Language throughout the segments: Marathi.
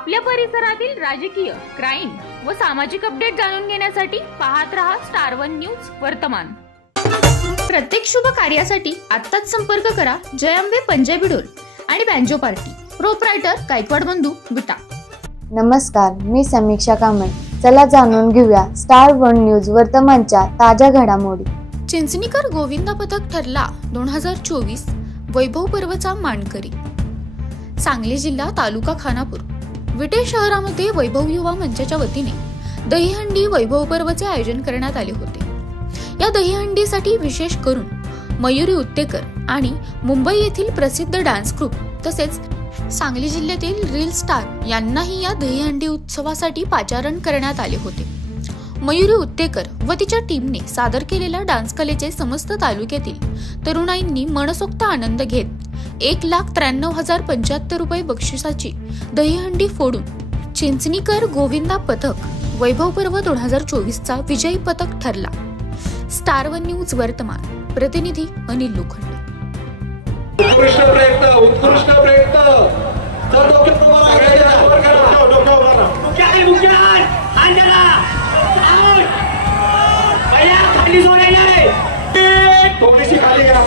आपल्या परिसरातील राजकीय, क्राईम व सामाजिक अपडेट जाणून घेण्यासाठी पाहत रहा स्टार वन न्यूज वर्तमान। प्रत्येक शुभ कार्यासाठी आत्ताच संपर्क करा जय अंबे पंजाबी ढोल आणि बँजो पार्टी, प्रोप्रायटर गायकवाड बंधू विटा। नमस्कार, मी समीक्षा कामत। चला जाणून घेऊया स्टार वन न्यूज वर्तमानच्या ताज्या घडामोडी। चिंचणीकर गोविंदा पथक ठरला 2024 वैभव पर्वचा मानकरी। सांगली जिल्हा तालुका खानापूर विटे शहरामध्ये वैभव युवा मंचाच्या वतीने दहीहंडी वैभव पर्वचे आयोजन करण्यात आले होते। या दहीहंडीसाठी विशेष करून मयुरी उत्तेकर आणि मुंबई येथील प्रसिद्ध डान्स ग्रुप तसेच सांगली जिल्ह्यातील रील स्टार यांनाही या दहीहंडी उत्सवासाठी पाचारण करण्यात आले होते। मयुरी उत्तेकर व तिच्या टीमने सादर केलेल्या डान्स कलेचे समस्त तालुक्यातील तरुणाईंनी मनसोक्त आनंद घेत 1,93,075 रुपये बक्षिसाची दहीहंडी फोडून चिंचणीकर गोविंदा पथक वैभव पर्व 2024 चा विजयी पथक ठरला। स्टार वन न्यूज वर्तमान, प्रतिनिधी अनिल लोखंडे। उत्कृष्ट प्रयत्न थोडीशी खाली घ्या।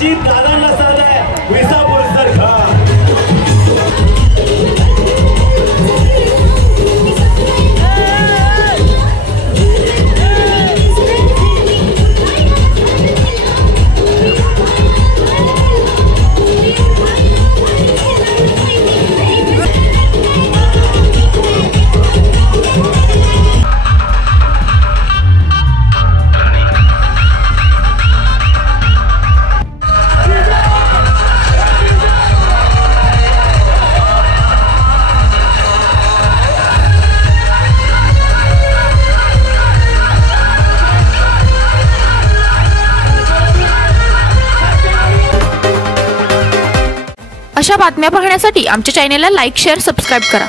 दादांना साधलाय विसापूर सरकार। अशा बातम्या पाहण्यासाठी आमच्या चॅनेलला लाईक, शेअर, सबस्क्राईब करा।